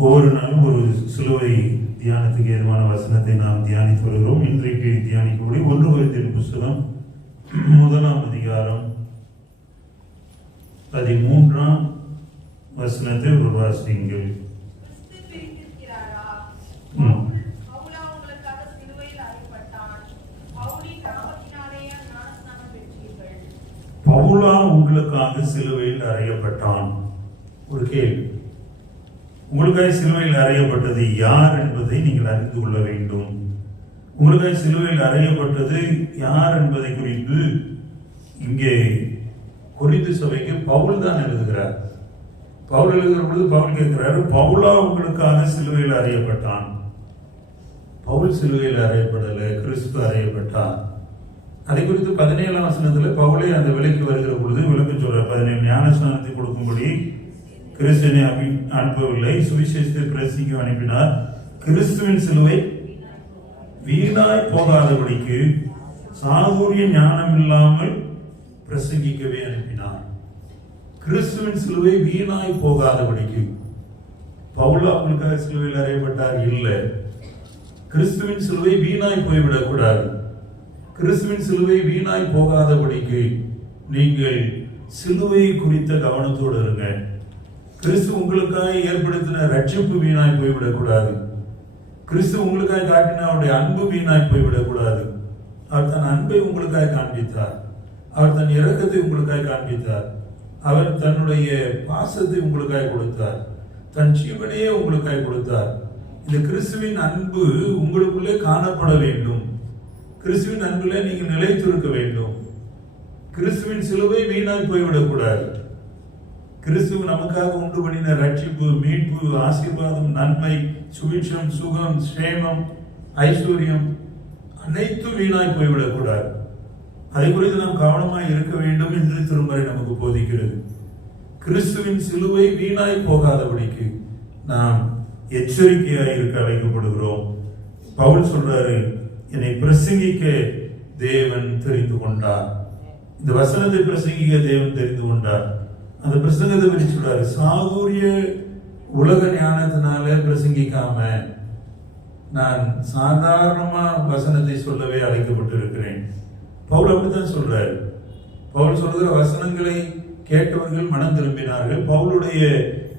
ஒவ்வொரு நாளும் ஒரு சிலுவை தியானத்துக்கு ஏதுவான வசனத்தை நாம் தியானித்து வருகிறோம். இன்றைக்கு தியானிக்கக்கூடிய 1 கொரிந்தியர் புஸ்தகம் 1ஆம் அதிகாரம் 13ஆம் வசனத்தை ஒரு வாசியுங்கள். பவுலா உங்களுக்காக சிலுவையில் அறையப்பட்டான். ஒரு கேள்வி, உங்களுக்காக சிலுவையில் அறையப்பட்டது யார் என்பதை நீங்கள் அறிந்து கொள்ள வேண்டும். உங்களுக்காக சிலுவையில் அறையப்பட்டது யார் என்பதை குறித்து இங்கே கொரிந்து சபைக்கு பவுல் தான் எழுதுகிறார். பவுல் எழுதுகிற பொழுது பவுல் கேட்கிறாரு, பவுலா உங்களுக்காக சிலுவையில் அறையப்பட்டான். பவுல் சிலுவையில் அறையப்படல, கிறிஸ்து அறையப்பட்டார். அதை குறித்து 17ஆம் வசனத்துல பவுலே அந்த விலைக்கு வருகிற பொழுது விளக்கு சொல்ற 17 ஞானஸ்நானத்தை கொடுக்கும்படி கிறிஸ்துவை அனுப்பவில்லை, சுவிசேஷத்தை பிரசிக்க அனுப்பினார். கிறிஸ்துவின் சிலுவை வீணாய் போகாதபடிக்கு சாதுரிய ஞானம் இல்லாமல் பிரசங்கிக்கவே அனுப்பினார். கிறிஸ்துவின் சிலுவை வீணாய் போகாதபடிக்கு. பவுலா அவங்களுக்காக சிலுவையில் அறையப்பட்டார் இல்லை. கிறிஸ்துவின் சிலுவை வீணாய் போய்விடக் கூடாது. கிறிஸ்துவின் சிலுவை வீணாய் போகாதபடிக்கு நீங்கள் சிலுவை குறித்த கவனத்தோடு இருங்க. கிறிஸ்து உங்களுக்காக ஏற்படுத்தின ரட்சிப்பு வீணாய் போய்விடக் கூடாது. கிறிஸ்து உங்களுக்காக காட்டின அவருடைய அன்பு வீணாய் போய்விடக் கூடாது. அவர் தன் அன்பை உங்களுக்காக காண்பித்தார். அவர் தன் இரக்கத்தை உங்களுக்காக காண்பித்தார். அவர் தன்னுடைய பாசத்தை உங்களுக்காக கொடுத்தார். தன் ஜீவனையே உங்களுக்காக கொடுத்தார். இந்த கிறிஸ்துவின் அன்பு உங்களுக்குள்ளே காணப்பட வேண்டும். கிறிஸ்துவின் அன்பிலே நீங்கள் நிலைத்திருக்க வேண்டும். கிறிஸ்துவின் சிலுவை வீணாய் போய்விடக் கூடாது. கிறிஸ்துவ நமக்காக உண்டு பண்ணின ரட்சிப்பு, மீட்பு, ஆசீர்வாதம், நன்மை, சுபிட்சம், சுகம், சேமம், ஐஸ்வர்யம் அனைத்தும் வீணாய் போய்விடக் கூடாது. அதை குறித்து நாம் கவனமாய் இருக்க வேண்டும் என்று திருமறை நமக்கு போதிக்கிறது. கிறிஸ்துவின் சிலுவை வீணாய் போகாதபடிக்கு நாம் எச்சரிக்கையாய் இருக்க அழைக்கப்படுகிறோம். பவுல் சொல்றாரு, என்னை பிரசங்கிக்க தேவன் தெரிந்து கொண்டார். இந்த வசனத்தை பிரசங்கிக்க தேவன் தெரிந்து கொண்டார். அந்த பிரசங்கத்தை பற்றி சொல்றாரு, சாதுரிய உலக ஞானத்தினால பிரசங்கிக்காம நான் சாதாரணமா வசனத்தை சொல்லவே அழைக்கப்பட்டிருக்கிறேன். பவுல் அப்படித்தான் சொல்றாரு. பவுல் சொல்ற வசனங்களை கேட்டவர்கள் மனம் திரும்பினார்கள். பவுலுடைய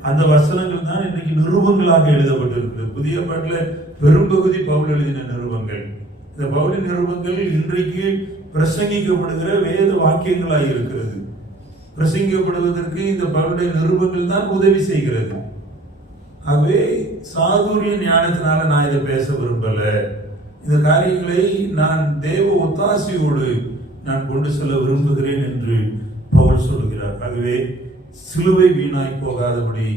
அந்த வசனங்கள் தான் இன்னைக்கு நிருபங்களாக எழுதப்பட்டிருக்கிறது. புதிய பாட்டுல பெரும்பகுதி பவுல் எழுதின நிருபங்கள். இந்த பவுலின் நிருபங்கள் இன்றைக்கு பிரசங்கிக்கப்படுகிற வேத வாக்கியங்களாக இருக்கிறது. பிரசங்கிக்கப்படுவதற்கு இந்த பவுலுடைய நிருபங்கள் தான் உதவி செய்கிறது. ஆகவே சாதுரிய ஞானத்தினால நான் இதை பேச விரும்பல. இந்த காரியங்களை நான் தேவ ஒத்தாசையோடு நான் கொண்டு செல்ல விரும்புகிறேன் என்று பவுல் சொல்லுகிறார். ஆகவே சிலுவை வீணாய் போகாதபடி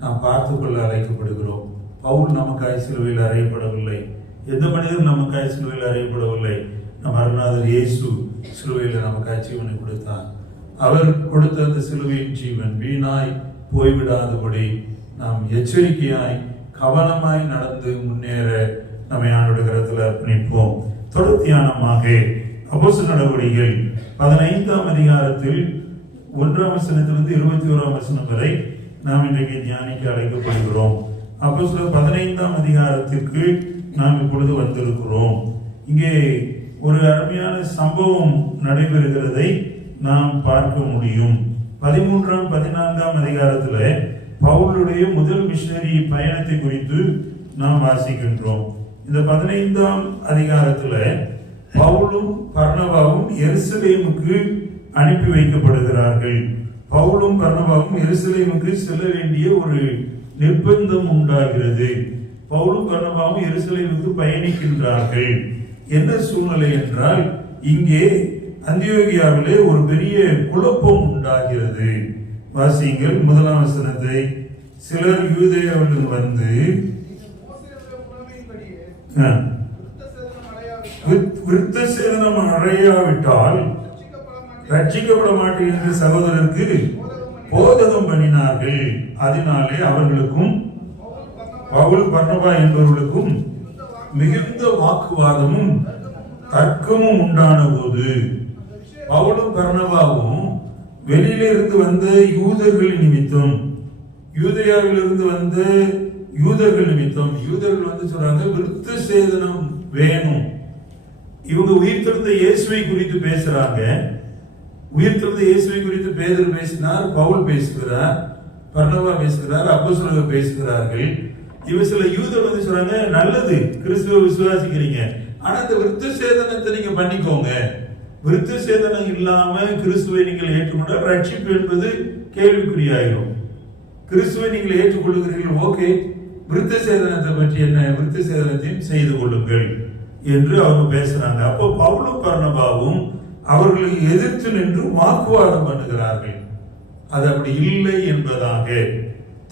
நாம் பார்த்துக் கொள்ள அழைக்கப்படுகிறோம். பவுல் நமக்காய் சிலுவையில் அறையப்படவில்லை. எந்த மனிதரும் நமக்காய் சிலுவையில் அறையப்படவில்லை. நம் அருணாதர் இயேசு சிலுவையில் நமக்காய் ஜீவனை கொடுத்தார். அவர் கொடுத்த அந்த சிலுவையின் ஜீவன் வீணாய் போய்விடாதபடி நாம் எச்சரிக்கையாய் கவனமாய் நடந்து முன்னேற நம்மை ஆண்டவருடைய கரத்தில் அர்ப்பணிப்போம். தொடர் தியானமாக அப்போஸ்தலர் நடவடிக்கைகள் 15ஆம் அதிகாரத்தில் 1ஆம் வசனத்திலிருந்து 21ஆம் வசனம் வரை நாம் இன்றைக்கு தியானிக்க அழைக்கப்படுகிறோம். அப்போஸ்தலர் 15ஆம் அதிகாரத்திற்கு நாம் இப்பொழுது வந்திருக்கிறோம். இங்கே ஒரு அருமையான சம்பவம் நடைபெறுகிறதை நாம் பார்க்க முடியும். 13ஆம் 14ஆம் அதிகாரத்துல பவுலுடைய முதல் மிஷனரி பயணத்தை குறித்து நாம் வாசிக்கின்றோம். இந்த 15ஆம் அதிகாரத்துல பவுலும் பர்னபாவும் எருசலேமுக்கு அனுப்பி வைக்கப்படுகிறார்கள். பவுலும் பர்னபாவும் எருசலேமுக்கு செல்ல வேண்டிய ஒரு நிர்பந்தம் உண்டாகிறது. பவுலும் பர்னபாவும் எருசலேமுக்கு பயணிக்கின்றார்கள். என்ன சூழ்நிலை என்றால், இங்கே அந்தியோகியாவிலே ஒரு பெரிய குழப்பம் உண்டாகிறது. வாசியுங்கள் 1ஆம் வசனத்தை. சிலர் யூதேயாவில் வந்து விருத்த சேதனம் அடையாவிட்டால் ரட்சிக்கப்பட மாட்டேன் என்று சகோதரருக்கு போதகம் பண்ணினார்கள். அதனாலே அவர்களுக்கும் பவுல் பர்னபா என்பவர்களுக்கும் மிகுந்த வாக்குவாதமும் தர்க்கமும் உண்டான போது பவுலும் பர்னபாவும் வெளியிலிருந்து வந்த யூதர்களின் நிமித்தம், யூதேயாவிலிருந்து வந்த யூதர்கள் நிமித்தம் யூதர்கள் சொல்றாங்க விருத்த சேதனம் வேணும். இவங்க உயிர்த்தெழுந்த இயேசுவை குறித்து பேசுறாங்க. உயிர்த்தெழுந்த இயேசுவை குறித்து பேதுரு பேசினார், பவுல் பேசுகிறார், பர்னபா பேசுகிறார், அப்போஸ்தலர்கள் பேசுகிறார்கள். இவ சில யூதர்கள் சொல்றாங்க நல்லது கிறிஸ்துவை விசுவாசிக்கிறீங்க, ஆனா இந்த விருத்த சேதனத்தை நீங்க பண்ணிக்கோங்க. விருத்த சேதனம் இல்லாம கிறிஸ்துவை நீங்கள் ஏற்றுக்கொண்டால் ரட்சிப்பு என்பது கேள்விக்குறியாயிரும். கிறிஸ்துவை நீங்கள் ஏற்றுக்கொள்ளுகிறீர்கள், ஓகே, விருத்த சேதனத்தை பற்றி என்ன, விருத்த சேதனத்தையும் செய்து கொள்ளுங்கள் என்று அவங்க பேசுறாங்க. அப்போ பவுலும் பர்னபாவும் அவர்களுக்கு எதிர்த்து நின்று வாக்குவாதம் பண்ணுகிறார்கள். அது அப்படி இல்லை என்பதாக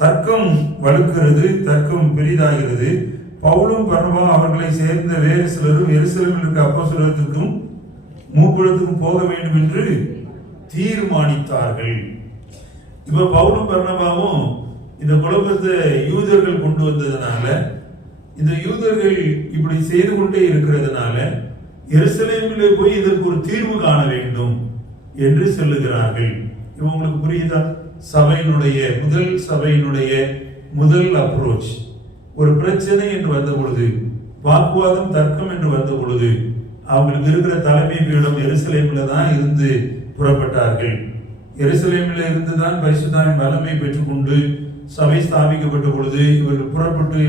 தர்க்கம் வலுக்கிறது, தர்க்கம் பெரிதாகிறது. பவுலும் பர்னபா அவர்களை சேர்ந்த வேறு சிலரும் எருசலேமில் இருக்க அப்போஸ்தலர்களுக்கும் மூப்பர்களுக்கும் போக வேண்டும் என்று தீர்மானித்தார்கள். இப்ப பவுலும் பர்னபாவும் இந்த குழப்பத்தை யூதர்கள் கொண்டு வந்ததுனால, இந்த யூதர்கள் இப்படி செய்து கொண்டே இருக்கிறதுனால எருசலேமிலே போய் இதற்கு ஒரு தீர்வு காண வேண்டும் என்று சொல்லுகிறார்கள். இவங்களுக்கு புரியுதா? சபையினுடைய முதல் அப்ரோச், ஒரு பிரச்சனை என்று வந்த பொழுது, வாக்குவாதம் தர்க்கம் என்று வந்த பொழுது, அவங்களுக்கு இருக்கிற தலைமை பீடம் எருசலேமில் தான் இருந்து புறப்பட்டார்கள். எருசலேமில் இருந்து தான் பரிசுத்தாவின் வல்லமை பெற்றுக்கொண்டு சபை ஸ்தாபிக்கப்பட்ட பொழுது இவர்கள் புறப்பட்டு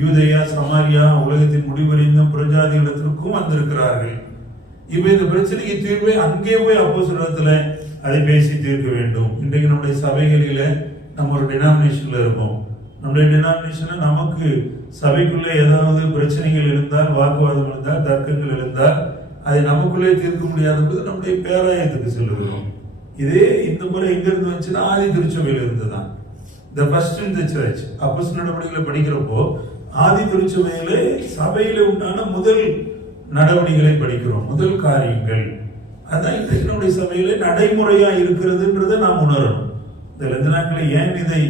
யூதேயா, சமாரியா, உலகத்தின் முடிவடைந்தும் புறஜாதிகளிடத்திற்கும் வந்திருக்கிறார்கள். இப்ப இந்த பிரச்சனைக்கு தீர்வை அங்கே போய் அப்போஸ்தலத்துல அதை பேசி தீர்க்க வேண்டும். இன்றைக்கு நம்முடைய சபைகளில நம்ம ஒரு டினாமினேஷன்ல இருக்கோம். நம்முடைய டினாமினேஷன்ல நமக்கு சபைக்குள்ள ஏதாவது பிரச்சனைகள் இருந்தால், வாக்குவாதம் இருந்தால், தர்க்கங்கள் இருந்தால் அதை நமக்குள்ளே தீர்க்க முடியாத போது நம்முடைய பேராயத்துக்கு செல்லுகிறோம். இதே இந்த முறை எங்க இருந்து வந்துச்சுன்னா ஆதி திருச்சபையில இருந்துதான். The first in the church. அப்போஸ்தலர் நடவடிக்கைகளை படிக்கிறப்போ ஆதி திருச்சபையில சபையில உண்டான முதல் நடவடிக்கைகளை படிக்கிறோம், முதல் காரியங்கள். அதான் இன்றைக்கு நம்முடைய சபையில நடைமுறையா இருக்கிறதுன்றதை நாம் உணரணும். இந்த 2 நாட்களில் ஏன் இதை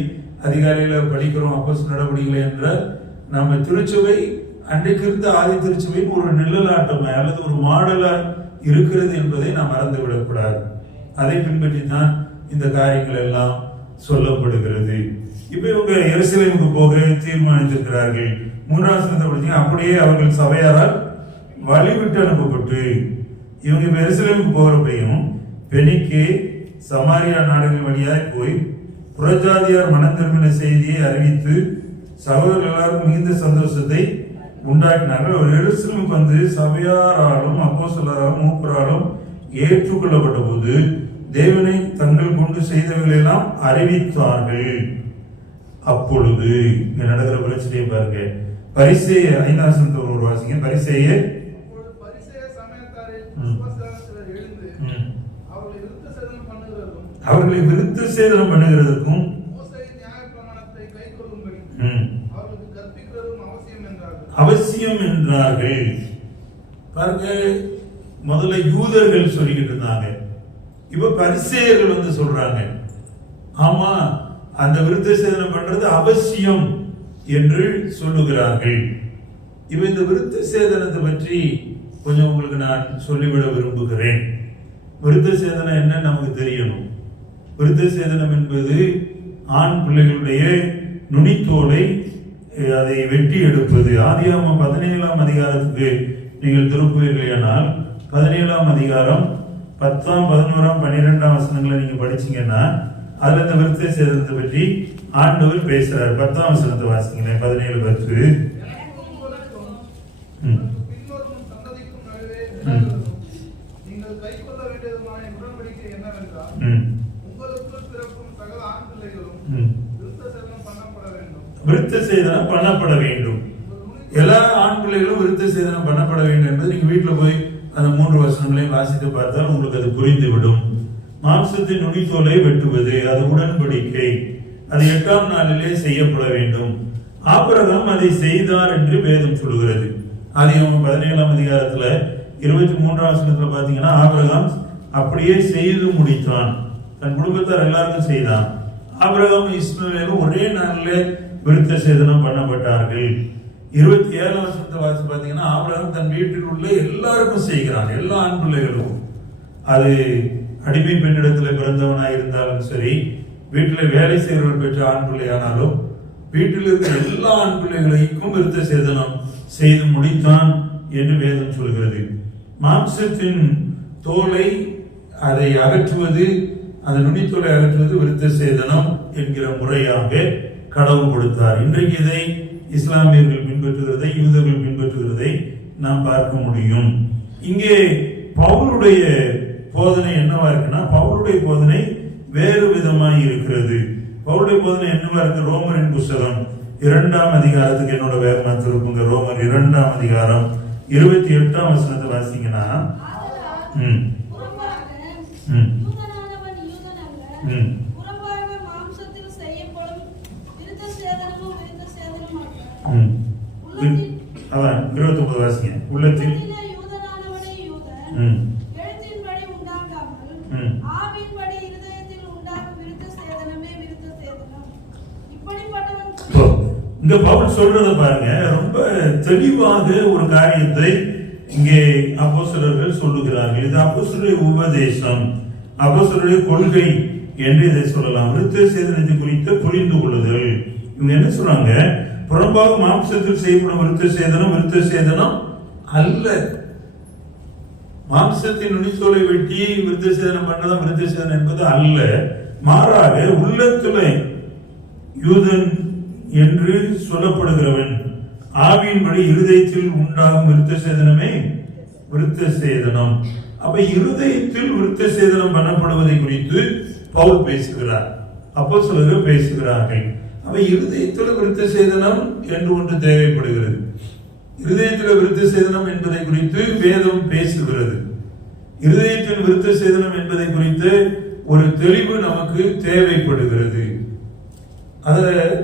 அதிகாலையில படிக்கிறோம் அப்போஸ்தலர் நடவடிக்கைகளை என்ற, நம்ம திருச்சபை அன்றைக்கு இருந்த ஆதி திருச்சபையின் ஒரு நிழலாட்டமாய் அல்லது ஒரு மாடலா இருக்கிறது என்பதை நாம் மறந்து விடக்கூடாது. அதை பின்பற்றி தான் இந்த காரியங்கள் எல்லாம் சொல்லப்படுகிறது. இப்ப இவங்க எருசலேமுக்கு போக தீர்மானித்திருக்கிறார்கள். 3ஆம் வசனத்தை படிச்சீங்க, அப்படியே அவர்கள் சபையாரால் வழிவிட்டு அனுப்பப்பட்டு இவங்க இப்ப எருசலேமுக்கு போகிறப்பையும் பெனிக்கே, சமாரியா நாடுகள் வழியாய் போய் புறஜாதியார் மனம் திரும்பின செய்தியை அறிவித்து சகோதரர்கள் எல்லாரும் மிகுந்த சந்தோஷத்தை உண்டாக்கினார்கள். அவர் எருசலேமுக்கு வந்து சபையாராலும் அப்போஸ்தலராலும் மூப்பராலும் ஏற்றுக்கொள்ளப்பட்ட போது தேவனை தங்கள் கொண்டு செய்தவர்கள் எல்லாம் அறிவித்தார்கள். அப்பொழுது இங்க நடக்கிற பிரச்சனையை பாருங்க. பரிசேய 5ஆம் வசனத்தை ஒரு வாசிங்க. பரிசேய அவர்களை விருத்த சேதனம் பண்ணுகிறதுக்கும் அவசியம் என்றார்கள். பாருங்க, முதல்ல யூதர்கள் சொல்லிக்கிட்டு இருந்தாங்க, இப்ப பரிசேயர்கள் வந்து சொல்றாங்க ஆமா அந்த விருத்த சேதனம் பண்றது அவசியம் என்று சொல்லுகிறார்கள். இப்ப இந்த விருத்த சேதனத்தை பற்றி கொஞ்சம் உங்களுக்கு நான் சொல்லிவிட விரும்புகிறேன். விருத்த சேதனம் என்ன நமக்கு தெரியணும். விருத்த சேதனம் என்பது ஆண் பிள்ளைகளுடைய நுனித்தோலை அதை வெட்டி எடுப்பது. ஆதியாகமம் 17ஆம் அதிகாரத்துக்கு நீங்கள் திருப்புவீர்களானால் 17ஆம் அதிகாரம் 10ஆம் 11ஆம் 12ஆம் வசனங்களை நீங்க படிச்சீங்கன்னா அதுல இந்த விருத்த சேதனத்தை பற்றி ஆண்டவர் பேசுறார். 10ஆம் வசனத்தை வாசிங்க. 17:10 விருத்த சேதனம் பண்ணப்பட வேண்டும். எல்லா ஆண் பிள்ளைகளும் விருத்த சேதனம் பண்ணப்பட வேண்டும் என்பது நீங்க வீட்டுல போய் அந்த 3 வசனங்களையும் வாசித்து பார்த்தால் உங்களுக்கு அது புரிந்துவிடும். மாம்சத்தின் நுனித்தோலை வெட்டுவது அது உடன்படிக்கை, அது 8ஆம் நாளிலே செய்யப்பட வேண்டும். ஆபிரகாம் அதை செய்தார் என்று வேதம் சொல்கிறது. ஆதியாகமம் 17ஆம் அதிகாரத்துல 23ஆம் வசனத்துல பாத்தீங்கன்னா ஆபிரகாம் அப்படியே செய்து முடித்தான், தன் குடும்பத்தார் எல்லாருக்கும் செய்தான். ஆபிரகாம் இஸ்மவேலும் ஒரே நாளிலே விருத்த சேதனம் பண்ணப்பட்டார்கள். 27ஆம் வசனத்தை வாசி பாத்தீங்கன்னா ஆபிரகாம் தன் வீட்டில் உள்ள எல்லாருக்கும் செய்கிறான், எல்லா ஆண் பிள்ளைகளும். அது அடிமை பெண்ணிடத்துல பிறந்தவனாய் இருந்தாலும் சரி, வீட்டில் வேலை செய்கிறவர்கள் பெற்ற ஆண் பிள்ளையானாலும், வீட்டில் இருக்கிற எல்லா ஆண் பிள்ளைகளையும் விருத்த சேதனம் செய்து முடித்தான் என்று வேதம் சொல்கிறது. மாம்சத்தின் தோலை அதை அகற்றுவது, அந்த நுனித்தோலை அகற்றுவது விருத்த சேதனம் என்கிற முறையாக கடவுள் கொடுத்தார். இன்றைக்கு இதை இஸ்லாமியர்கள் பின்பற்றுகிறதை, யூதர்கள் பின்பற்றுகிறதை நாம் பார்க்க முடியும். இங்கே பவுலுடைய போதனை என்னவா இருக்குன்னா, பவுலுடைய போதனை வேறு விதமாய் இருக்கிறது. பவுலுடைய போதனை என்னவா இருக்கு? ரோமரின் புத்தகம் 2ஆம் அதிகாரத்துக்கு என்னோட வேகமா திருப்புங்க. ரோமர் 2ஆம் அதிகாரம் 28ஆம் வசனத்தை வாசிங்கன்னா, அதான் 29 வாசிங்க. உள்ளத்தில் இங்க பவுல் சொல்றத பாருங்க, ரொம்ப தெளிவாக ஒரு காரியத்தை இங்கே அப்போஸ்தலர்கள் சொல்லுகிறார்கள். இது அப்போஸ்தலருடைய உபதேசம், அப்போஸ்தலருடைய கொள்கை என்று இதை சொல்லலாம். விருத்த சேதனத்தை குறித்து புரிந்து கொள்ளுதல். இவங்க என்ன சொல்றாங்க? புறம்பாக மாம்சத்தில் செய்யப்படும் விருத்த சேதனம் அல்ல. மாம்சத்தின் நுனித்தோலை வெட்டி விருத்த சேதனம் பண்ணதான் விருத்த சேதனம் என்பது அல்ல. மாறாக உள்ளத்துல யூதன் என்று சொல்லப்படுகிறவன் ஆவியின்படி இருதயத்தில் உண்டாகும் விருத்த சேதனமே விருத்த சேதனம். அப்ப இருதயத்தில் விருத்த சேதனம் பண்ணப்படுவதை குறித்து பவுல் பேசுகிறார், அப்போஸ்தலர்கள் பேசுகிறார்கள். அப்ப இருதயத்தில் விருத்த சேதனம் என்று ஒன்று தேவைப்படுகிறது. இருதயத்தில் விருத்த சேதனம் என்பதை குறித்து வேதம் பேசுகிறது. இருதயத்தில் விருத்த சேதனம் என்பதை குறித்து ஒரு தெளிவு நமக்கு தேவைப்படுகிறது. அத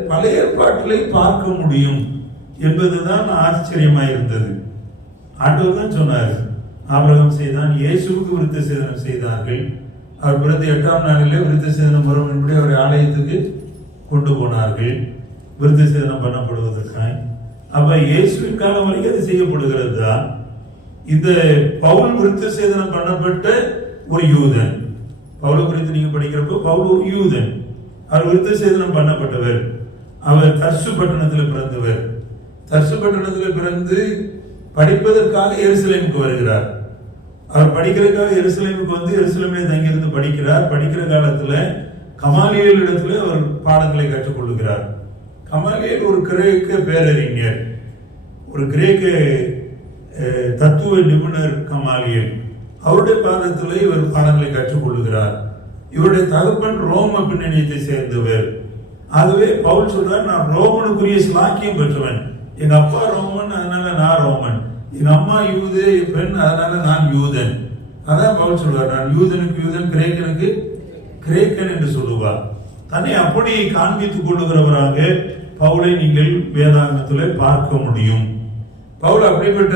பழைய ஏற்பாட்டிலே பார்க்க முடியும் என்பதுதான் ஆச்சரியமாக இருந்தது. ஆண்டவர் தான் சொன்னார், ஆபிரகாம் செய்தான், இயேசுவுக்கு விருத்த சேதனம் செய்தார்கள். அவர் பிறந்த 8ஆம் நாளிலே விருத்த சேதனம் வரும் என்பதை அவர் ஆலயத்துக்கு கொண்டு போனார்கள் விருத்த சேதனம் பண்ணப்படுவதற்காக. அப்ப இயேசுவின் காலம் வரைக்கும் அது செய்யப்படுகிறது தான். இந்த பவுல் விருத்த சேதனம் பண்ணப்பட்ட ஒரு யூதன். பவுலை குறித்து நீங்க படிக்கிறப்போ பவுல் ஒரு யூதன், அவர் விருத்த சேதனம் பண்ணப்பட்டவர். அவர் தர்சு பட்டணத்தில் பிறந்தவர். தர்சு பட்டணத்தில் பிறந்து படிப்பதற்காக எருசலேமுக்கு வருகிறார். அவர் படிக்கிறதுக்காக எருசலேமுக்கு வந்து எருசலேமிலே தங்கியிருந்து படிக்கிறார். படிக்கிற காலத்துல கமாலியேல் இடத்துல அவர் பாடங்களை கற்றுக்கொள்கிறார். கமாலியேல் ஒரு கிரேக்க பேரறிஞர், ஒரு கிரேக்க தத்துவ நிபுணர் கமாலியேல். அவருடைய பாடத்திலே இவர் பாடங்களை கற்றுக்கொள்கிறார். இவருடைய தகப்பன் ரோம பின்னணியத்தை சேர்ந்தவர். ஆகவே பவுல் சொல்றார், நான் ரோமனுக்குரிய ஸ்லாக்கியம் பெற்றவன். எங்க அப்பா ரோமன், அதனால நான் ரோமன். எங்க அம்மா யூது பெண், அதனால நான் யூதன். அதான் பவுல் சொல்றார், நான் யூதனுக்கு யூதன், கிரேக்கனுக்கு கிரேக்கன் என்று சொல்லுவார். தன்னை அப்படி காண்பித்துக் கொள்ளுகிறவராக பவுலை நீங்கள் வேதாகமத்தில் பார்க்க முடியும். பவுல் அப்படிப்பட்ட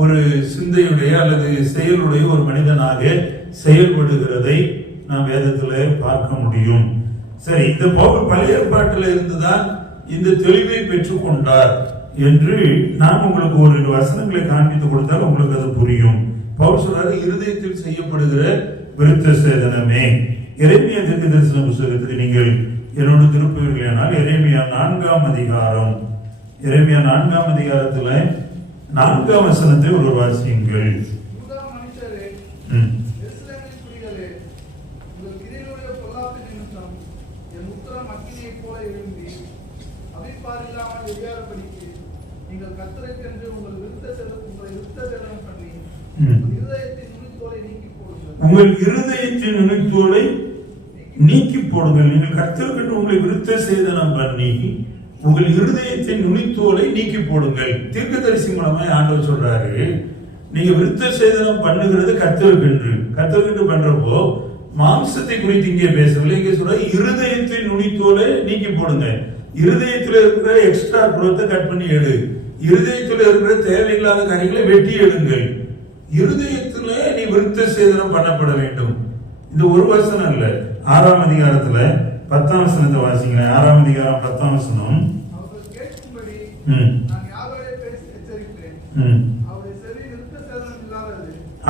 ஒரு சிந்தையுடைய அல்லது செயலுடைய ஒரு மனிதனாக செயல்படுகிறதை நாம் வேதத்தில் பார்க்க முடியும். சரி, இந்த பவுல் பழைய ஏற்பாட்டில் இருந்துதான் இந்த தெளிவை பெற்றுக் கொண்டார் என்று நான் உங்களுக்கு ஒரு வசனங்களை காண்பித்துக் கொடுத்தால் உங்களுக்கு அது புரியும். பவுல் சொல்றாரு, இருதயத்தில் செய்யப்படுகிற விருத்த சேதனமே. எரேமியா தீர்க்கதரிசன புத்தகத்துக்கு நீங்கள் என்னோடு திருப்புவீர்களானால் எரேமியா 4ஆம் அதிகாரம், எரேமியா 4ஆம் அதிகாரத்துல 4ஆம் வசனத்தை ஒரு வாசியுங்கள். உங்கள் இருதயத்தின் நுனித்தோலை நீக்கி போடுங்கள். நீங்கள் கர்த்தருக்கென்று உங்களை விருத்த சேதனம் பண்ணி உங்கள் இருதயத்தின் நுனித்தோலை நீக்கி போடுங்கள். தீர்க்கதரிசி மூலமா ஆண்டவர் சொல்றாரு, நீங்க விருத்த சேதனம் பண்ணுகிறது கர்த்தருக்கென்று பண்றப்போ மாம்சத்தை குறித்து இங்கே பேசவில்லை. இங்கே சொல்ற இருதயத்தின் நுனித்தோலை நீக்கி போடுங்க. இருதயத்தில் இருக்கிற எக்ஸ்ட்ரா குரோத்தை கட் பண்ணி எடு. இருதயத்தில் இருக்கிற தேவையில்லாத காரியங்களை வெட்டி எடுங்கள். இருதயத்துல நீ விருத்த சேதனம் பண்ணப்பட வேண்டும். இந்த ஒரு வசனம் இல்ல, 6ஆம் அதிகாரத்துல 10ஆம் வசனத்தை வாசிங்க. 6ஆம் அதிகாரம் 10ஆம் வசனம்.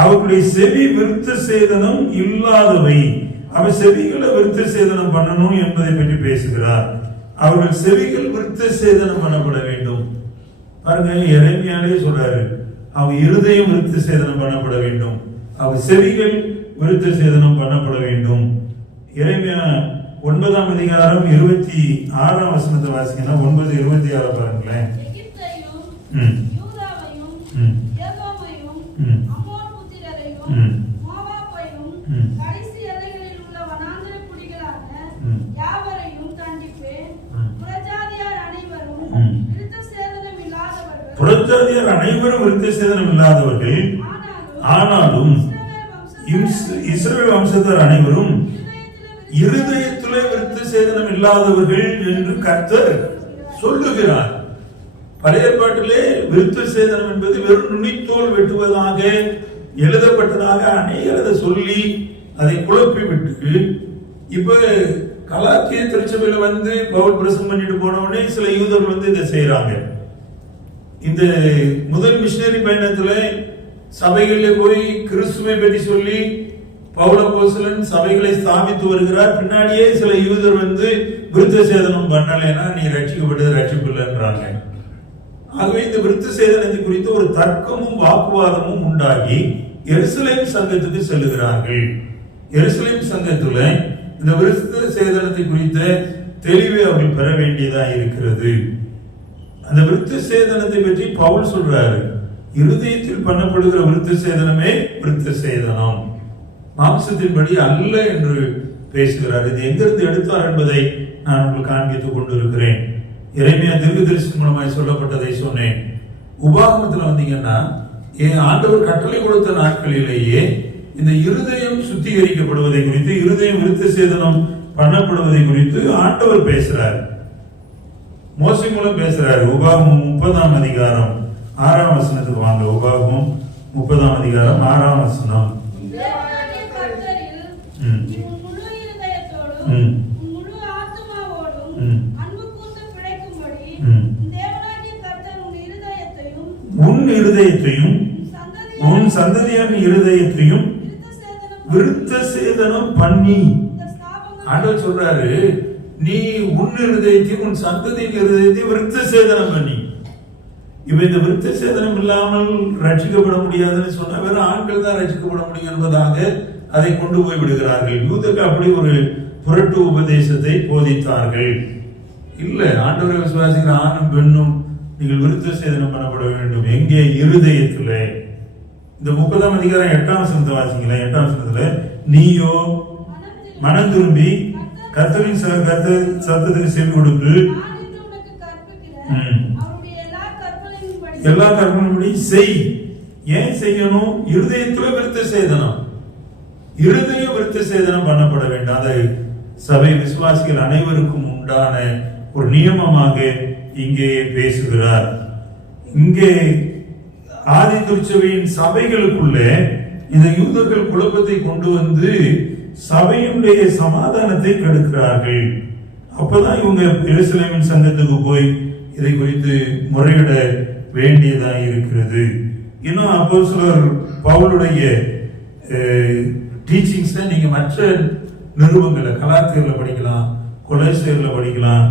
அவர்களுடைய செவி விருத்த சேதனம் இல்லாதவை. அவ செவிகளை விருத்த சேதனம் பண்ணணும் என்பதை பற்றி பேசுகிறார். அவர்கள் செவிகள் விருத்த சேதனம் பண்ணப்பட வேண்டும். பாருங்க, எரேமியாலே சொல்றாரு, அவங்க இருதயம் விருத்த சேதனம் பண்ணப்பட வேண்டும், அவங்க செவிகள் விருத்த சேதனம் பண்ணப்பட வேண்டும். எரேமியா 9ஆம் அதிகாரம் 26ஆம் வசனத்தை வாசிங்கன்னா 9:26 பாருங்களேன். புறஜாதியார் அனைவரும் விருத்த சேதனம் இல்லாதவர்கள், ஆனாலும் இஸ்ரவேல் வம்சத்தார் அனைவரும் இருதயத்திலே விருத்த சேதனம் இல்லாதவர்கள் என்று கர்த்தர் சொல்லுகிறார். பழைய ஏற்பாட்டிலே விருத்த சேதனம் என்பது வெறும் நுனித்தோல் வெட்டுவதாக எழுதப்பட்டதாக அநேகர் சொல்லி அதை குழப்பி விட்டு, இப்ப கலாத்திய திருச்சபையில பவுல் பிரசங்கம் பண்ணிட்டு போன உடனே சில யூதர்கள் இதை செய்யறாங்க. இந்த முதல் மிஷனரி பயணத்துல சபைகளிலே போய் கிறிஸ்துவை பற்றி சொல்லி பவுல் அப்போஸ்தலன் சபைகளை ஸ்தாபித்து வருகிறார். பின்னாடியே சில யூதர் விருத்த சேதனம் பண்ணலைன்னா நீ ரட்சிக்கப்பட்டது ரட்சிப்பு இல்லைன்றாங்க. ஆகவே இந்த விருத்த சேதனத்தை குறித்து ஒரு தர்க்கமும் வாக்குவாதமும் உண்டாகி எருசலேம் சங்கத்துக்கு செல்லுகிறார்கள். எருசலேம் சங்கத்துல இந்த விருத்த சேதனத்தை குறித்த தெளிவை அவர்கள் பெற வேண்டியதா இருக்கிறது. அந்த விருத்த சேதனத்தை பற்றி பவுல் சொல்றாரு, இருதயத்தில் பண்ணப்படுகிற விருத்த சேதனமே விருத்த சேதனம், மாம்சத்தின்படி அல்ல என்று பேசுகிறார். இது எங்கிருந்து எடுத்தார் என்பதை நான் உங்களுக்கு காண்பித்துக் கொண்டிருக்கிறேன். எரேமியா தீர்க்கதரிசி மூலமாய் சொல்லப்பட்டதை சொன்னேன். உபாகமத்துல வந்தீங்கன்னா ஆண்டவர் கட்டளை கொடுத்த நாட்களிலேயே இந்த இருதயம் சுத்திகரிக்கப்படுவதை குறித்து, இருதயம் விருத்த சேதனம் பண்ணப்படுவதை குறித்து ஆண்டவர் பேசுறார், மோசே மூலம் பேசுறாரு. உபாகமம் 30ஆம் அதிகாரம் 6ஆம் வசனத்துக்கு வாங்க. உபாகமம் 30ஆம் அதிகாரம் 6ஆம் வசனம். உன் இருதயத்தையும் உன் சந்ததியான இருதயத்தையும் விருத்த சேதனம் பண்ணி, ஆண்டவர் சொல்றாரு, நீ உன் இருதயத்தையும் உன் சந்ததியின் இருதயத்தையும் விருத்த சேதனம் பண்ணி. இப்ப இந்த விருத்த சேதனம் இல்லாமல் ரட்சிக்கப்பட முடியாதுன்னு சொன்னா வெறும் ஆண்கள் தான் ரட்சிக்கப்பட முடியும் என்பதாக அதை கொண்டு போய் விடுகிறார்கள். யூதர்கள் அப்படி ஒரு புரட்டு உபதேசத்தை போதித்தார்கள். இல்ல, ஆண்டவரை விசுவாசிக்கிற ஆணும் பெண்ணும் நீங்கள் விருத்த சேதனம் பண்ணப்பட வேண்டும். எங்கே? இருதயத்துல. இந்த 30ஆம் அதிகாரம் 8ஆம் வசனத்தை வாசிங்களேன். 8ஆம் வசனத்துல, நீயோ மனம் திரும்பி கர்த்தரின் சத்தத்துக்கு செவி கொடுத்து எல்லா கற்பனைப்படி செய். ஏன் செய்யணும்? இருதயத்துல விருத்த சேதனம், இருதய விருத்த சேதனம் பண்ணப்பட வேண்டும். அதை சபை விசுவாசிகள் அனைவருக்கும் உண்டான ஒரு நியமமாக இங்கே பேசுகிறார். இங்கே ஆதி திருச்சபையின் சபைகளுக்குள்ளே இந்த யூதர்கள் குழப்பத்தை கொண்டு சபையுடைய சமாதானத்தை கெடுக்கிறார்கள். அப்பதான் இவங்க எருசலேமின் சங்கத்துக்கு போய் இதை குறித்து முறையிட வேண்டியதா இருக்கிறது. இன்னும் அப்போஸ்தலர் பவுலுடைய டீச்சிங்ஸ் நீங்க மற்ற நிருபங்களை கலாத்தியர்ல படிக்கலாம், கொலோசியர்ல படிக்கலாம்,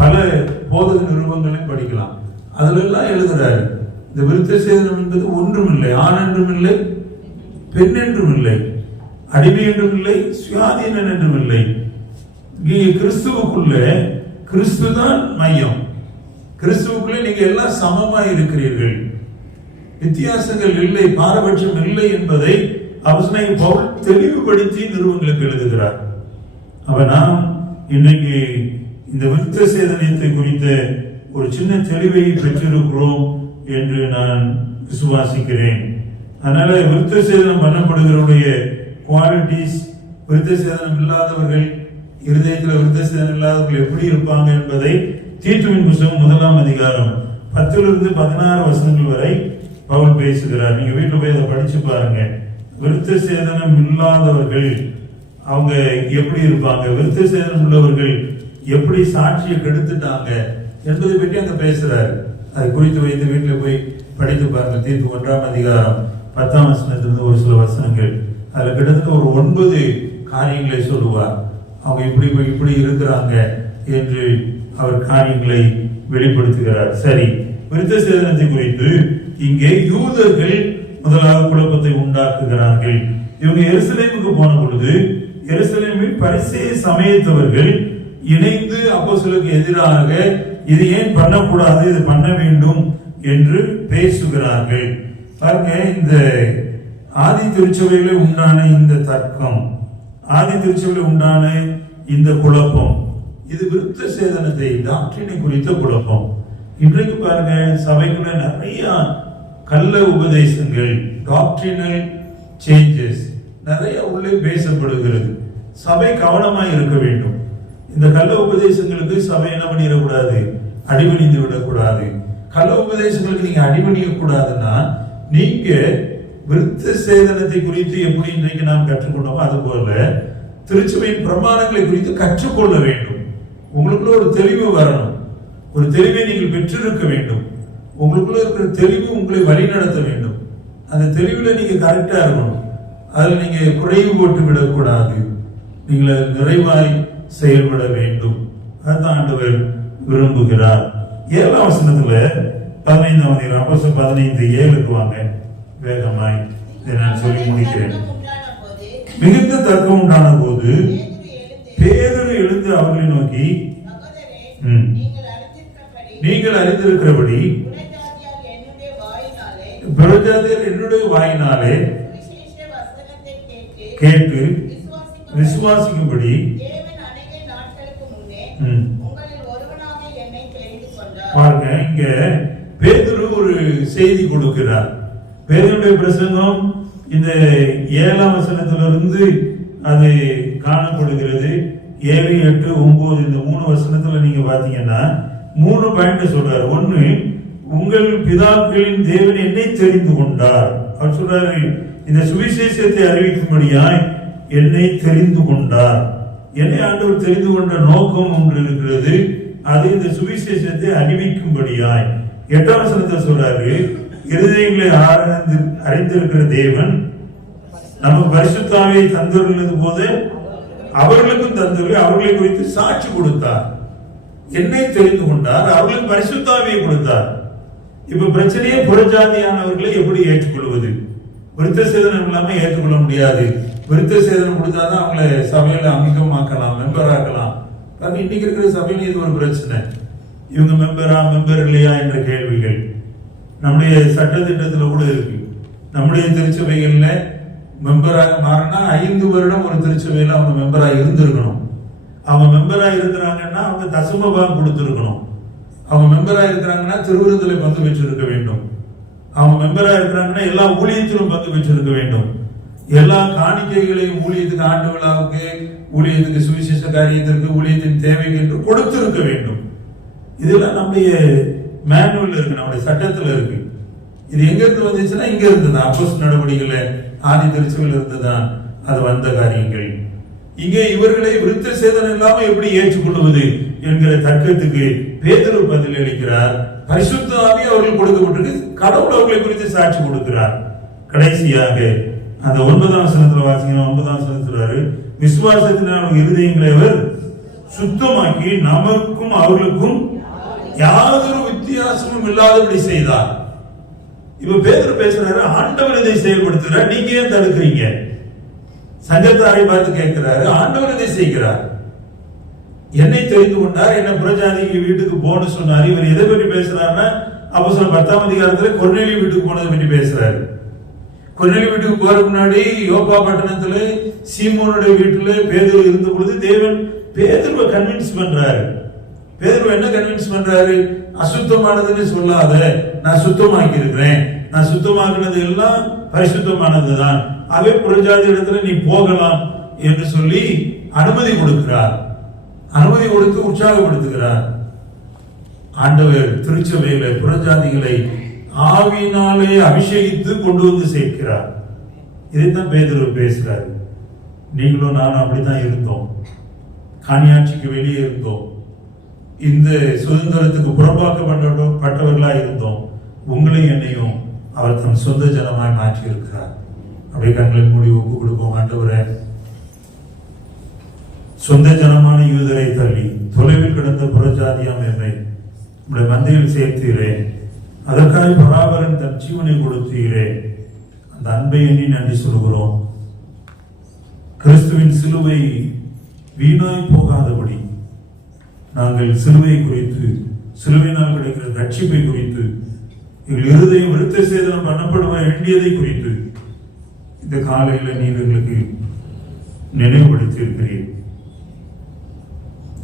பல போதக நிருபங்களையும் படிக்கலாம். அதுல எல்லாம் எழுதுறாரு, இந்த விருத்த சேதனம் என்பது ஒன்றும் இல்லை, ஆண் என்றும் இல்லை, பெண் என்றும் இல்லை, அடிமை என்றும் இல்லை, சுயாதீனன் என்றும் இல்லை. கிறிஸ்துவுக்குள்ள கிறிஸ்துதான் மையம். கிறிஸ்துவுக்குள்ளே நீங்க எல்லாம் சமமா இருக்கிறீர்கள், வித்தியாசங்கள் இல்லை, பாரபட்சம் இல்லை என்பதை அப்போஸ்தலனாகிய பவுல் தெளிவுபடுத்தி நிருபங்களுக்கு எழுதுகிறார். அப்ப நாம் இன்னைக்கு இந்த விருத்த சேதனத்தை குறித்த ஒரு சின்ன தெளிவை பெற்றிருக்கிறோம் என்று நான் விசுவாசிக்கிறேன். அதனால விருத்த சேதனம் பண்ணப்படுகிறவருடைய குவாலிட்டிஸ், விருத்த சேதனம் இல்லாதவர்கள், இருதயத்தில் விருத்த சேதனம் இல்லாதவர்கள் எப்படி இருப்பாங்க என்பதை தீத்துவின் புத்தகம் 1ஆம் அதிகாரம் 10-16 வசனங்கள் வரை பவுல் பேசுகிறார். நீங்க வீட்டுல போய் அதை படிச்சு பாருங்க. விருத்த சேதனம் இல்லாதவர்கள் அவங்க எப்படி இருப்பாங்க, விருத்த சேதனம் உள்ளவர்கள் எப்படி சாட்சியை கெடுத்துட்டாங்க என்பதை பற்றி அங்க பேசுறாரு. அதை குறித்து வைத்து வீட்டுல போய் படித்து பாருங்க. தீர்ப்பு 1ஆம் அதிகாரம் 10ஆம் வசனத்திலிருந்து ஒரு சில வசனங்கள், அதுல கிட்டத்தட்ட ஒரு 9 காரியங்களை சொல்லுவார். அவங்க இப்படி இருக்கிறாங்க என்று அவர் காரியங்களை வெளிப்படுத்துகிறார். சரி, விருத்த சேதனத்தை குறித்து இங்கே யூதர்கள் முதலாக குழப்பத்தை உண்டாக்குகிறார்கள். இவங்க எருசலேமுக்கு போன பொழுது எருசலேமில் பரிசேய சமயத்தவர்கள் இணைந்து அப்போஸ்தலருக்கு எதிராக இது ஏன் பண்ணக்கூடாது, இது பண்ண வேண்டும் என்று பேசுகிறார்கள். பாருங்க, இந்த ஆதி திருச்சபையில உண்டான இந்த தர்க்கம், ஆதி திருச்சபையில உண்டான இந்த குழப்பம், இது விருத்த சேதனத்தை டாக்டரினை குறித்த குழப்பம். இன்றைக்கு பாருங்க, சபைக்குள்ள நிறைய கள்ள உபதேசங்கள், டாக்டரினல் சேஞ்சஸ் நிறைய உள்ளே பேசப்படுகிறது. சபை கவனமாய் இருக்க வேண்டும். இந்த கள்ள உபதேசங்களுக்கு சபை என்ன பண்ணிடக்கூடாது, அடிபணிந்து விடக்கூடாது. கள்ள உபதேசங்களுக்கு நீங்க அடிபணிய கூடாதுன்னா, நீங்க விருத்த சேதனத்தை குறித்து எப்படி இன்றைக்கு நாம் கற்றுக்கொண்டோமோ அது போல திருச்சபையின் பிரமாணங்களை குறித்து கற்றுக்கொள்ள வேண்டும். உங்களுக்குள்ள ஒரு தெளிவு வரணும். ஒரு தெளிவை நீங்கள் பெற்றிருக்க வேண்டும். உங்களுக்குள்ள இருக்கிற தெளிவு உங்களை வழிநடத்த வேண்டும். அந்த தெளிவுல நீங்க கரெக்டா இருக்கணும். அதில் நீங்க குறைவு போட்டு விடக்கூடாது. நீங்கள் நிறைவாய் செயல்பட வேண்டும். அதுதான் ஆண்டவர் விரும்புகிறார். 7ஆம் வசனத்துல 15ஆம் அதிகாரம் அப்போஸ்தலர் 15:7 வாங்க வேகமாய். இதை நான் சொல்லி முடிக்கிறேன். மிகுந்த தர்க்கம் உண்டான போது பேதுரு எழுந்து அவர்களை நோக்கி, நீங்கள் அறிந்திருக்கிறபடி புறஜாதியார் என்னுடைய வாயினாலே கேட்டு விசுவாசிக்கும்படி பாருங்க, இங்க பேதுரு ஒரு செய்தி கொடுக்கிறார். பேதுருடைய பிரசங்கம் இந்த 7ஆம் வசனத்திலிருந்து அது காணப்படுகிறது. 7, 8, 9 இந்த 3 வசனத்துல நீங்க பாத்தீங்கன்னா 3 பாயிண்ட் சொல்றாரு. ஒண்ணு, உங்கள் பிதாக்களின் தேவன் என்னை தெரிந்து கொண்டார். அவர் சொல்றாரு, இந்த சுவிசேஷத்தை அறிவிக்கும்படியாய் என்னை தெரிந்து கொண்டார். என்னை ஆண்டவர் தெரிந்து கொண்ட நோக்கம் ஒன்று இருக்கிறது. அது இந்த சுவிசேஷத்தை அறிவிக்கும்படியாய். 8ஆம் வசனத்தை சொல்றாரு, இருதயங்களை அறிந்திருக்கிற தேவன் நமக்கு பரிசுத்த ஆவியை தந்துள்ளது போது அவர்களுக்கும் தந்துள்ள அவர்களை குறித்து சாட்சி கொடுத்தார். என்னை தெரிந்து கொண்டார், அவர்களுக்கு பரிசுத்த ஆவியை கொடுத்தார். இப்ப பிரச்சனையே புறஜாதியானவர்களை எப்படி ஏற்றுக்கொள்வது? விருத்த சேதனம் இல்லாம ஏற்றுக்கொள்ள முடியாது. விருத்த சேதனம் கொடுத்தாதான் அவங்களை சபையில அங்கமாக்கலாம், மெம்பர் ஆக்கலாம். இன்னைக்கு இருக்கிற சபையில இது ஒரு பிரச்சனை. இவங்க மெம்பர் இல்லையா என்ற கேள்விகள் நம்முடைய சட்ட திட்டத்துல கூட இருக்கு. நம்முடைய திருச்சபைகள்ல மெம்பராக மாறினா 5 வருடம் ஒரு திருச்சபையில அவங்க மெம்பராக இருந்திருக்கணும். அவங்க மெம்பராக இருக்கிறாங்கன்னா அவங்க தசமபாகம் கொடுத்திருக்கணும். அவங்க மெம்பராக இருக்கிறாங்கன்னா திருவிருந்தலை பங்கு பெற்றிருக்க வேண்டும். அவங்க மெம்பராக இருக்கிறாங்கன்னா எல்லா ஊழியத்திலும் பங்கு பெற்றிருக்க வேண்டும். எல்லா காணிக்கைகளையும் ஊழியத்துக்கு, ஆண்டு விழாவுக்கு, ஊழியத்துக்கு, சுவிசேஷ காரியத்திற்கு, ஊழியத்தின் தேவைக்கு என்று கொடுத்திருக்க வேண்டும். இதெல்லாம் நம்முடைய மேனுவல் இருக்கு, நம்முடைய சட்டத்துல இருக்கு. இது எங்க இருந்து வந்துச்சுன்னா இங்க இருந்துதான் அப்போஸ்தலர் நடவடிக்கையில ஆதி திருச்சபையில் இருந்துதான் அது வந்த காரியங்கள். இங்கே இவர்களை விருத்த சேதனம் இல்லாம எப்படி ஏற்றுக்கொள்வது என்கிற தர்க்கத்துக்கு பேதுரு பதில் அளிக்கிறார். பரிசுத்த ஆவி அவர்கள் கொடுக்கப்பட்டிருக்கு, கடவுள் அவர்களை குறித்து சாட்சி கொடுக்கிறார். கடைசியாக அந்த 9ஆம் வசனத்துல வாசிக்கணும். 9ஆம் வசனத்துல விசுவாசத்தினால் இருதயங்களை அவர் சுத்தமாக்கி நமக்கும் அவர்களுக்கும் யாதொரு வித்தியாசமும் இல்லாதபடி செய்தார். இப்ப பேதுரு பேசுறாரு, ஆண்டவர் இதை செயல்படுத்துறார், நீங்க ஏன் தடுக்கிறீங்க? சங்கத்தாரை பார்த்து கேட்கிறாரு, ஆண்டவர் இதை செய்கிறார். என்னை தெரிந்து கொண்டார், என்ன புறஜாதிக்கு வீட்டுக்கு போன்னு சொன்னார். இவர் எதை பற்றி பேசுறாருன்னா அப்போஸ்தலர் 10ஆம் அதிகாரத்துல கொர்நேலியு வீட்டுக்கு போனதை பற்றி பேசுறாரு. கொர்நேலியு வீட்டுக்கு போறதுக்கு முன்னாடி யோப்பா பட்டணத்துல சீமோனுடைய வீட்டுல பேதுரு இருந்த பொழுது தேவன் பேதுருவை கன்வின்ஸ் பண்றாரு. பேதுரு என்ன கன்வின்ஸ் பண்றாரு? அசுத்தமானதுன்னு சொல்லாத, நான் சுத்தமாக்கி இருக்கிறேன், நான் சுத்தமாக்குனது எல்லாம் பரிசுத்தமானதுதான், அவை புறஜாதி இடத்துல நீ போகலாம் என்று சொல்லி அனுமதி கொடுக்கிறார். அனுமதி கொடுத்து உற்சாகப்படுத்துகிறார். ஆண்டவர் திருச்சபையில புறஜாதிகளை ஆவியினாலே அபிஷேகித்து கொண்டு வந்து சேர்க்கிறார். இதைத்தான் பேதுரு பேசுறாரு. நீங்களும் நானும் அப்படித்தான் இருந்தோம். காணியாட்சிக்கு வெளியே இருந்தோம். இந்த சுதந்திரத்துக்கு புறம்பாக்கப்பட்டவர்களா இருந்தோம். உங்களையும் என்னையும் அவர் தம் சொந்த ஜனமாய் மாற்றி இருக்கிறார். அப்படியே கண்களை மூடி ஒப்பு கொடுப்போம். ஆண்டவரே, சொந்த ஜனமான யூதரை தள்ளி தொலைவில் கிடந்த புறஜாதியாம் என்னை உடைய மந்தையில் சேர்த்தீரே. அதற்காக பராபரன் தன் ஜீவனை கொடுத்தீரே. அந்த அன்பை எண்ணி நன்றி சொல்கிறோம். கிறிஸ்துவின் சிலுவை வீணாய் போகாதபடி நாங்கள் சிலுவை குறித்து, சிலுவையினால் கிடைக்கிற ரட்சிப்பை குறித்து, எங்கள் இருதயம் விருத்த சேதனம் பண்ணப்பட வேண்டியதை குறித்து இந்த காலையில் நீர் எங்களுக்கு நினைவுபடுத்தி இருக்கிறீர்.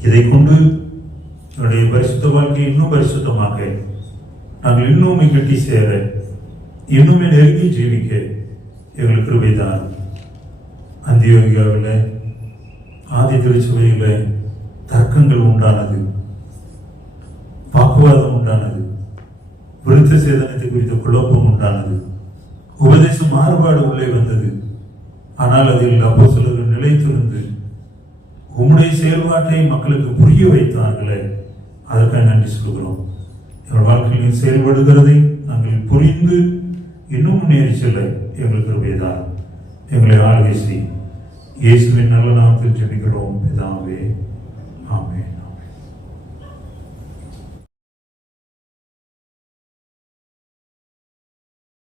இதை கொண்டு என்னுடைய பரிசுத்த வாழ்க்கையை இன்னும் பரிசுத்தமாக நாங்கள் இன்னும் கட்டி சேர, இன்னுமே நெருங்கி ஜீவிக்க எங்களுக்கு கிருபைதான். அந்தியோகியாவில் ஆதி திருச்சபையில் தர்க்கங்கள் உண்டானது, வாக்குவாதம் உண்டானது, விருத்த சேதனத்தை குறித்த குழப்பம் உண்டானது, உபதேச மாறுபாடு உள்ளே வந்தது. ஆனால் அதில் அப்போஸ்தலர்கள் நிலைத்திருந்து உம்முடைய செயல்பாட்டை மக்களுக்கு புரிய வைத்தார்களே, அதற்காக நன்றி சொல்கிறோம். எங்கள் வாழ்க்கையில் செயல்படுகிறதை நாங்கள் புரிந்து இன்னும் முன்னேறி செல்ல எங்களுக்கு கிருபைதான். எங்களை ஆளுகை செய். இயேசுவின் நல்ல நாமத்தில் ஜெபிக்கிறோம் பிதாவே.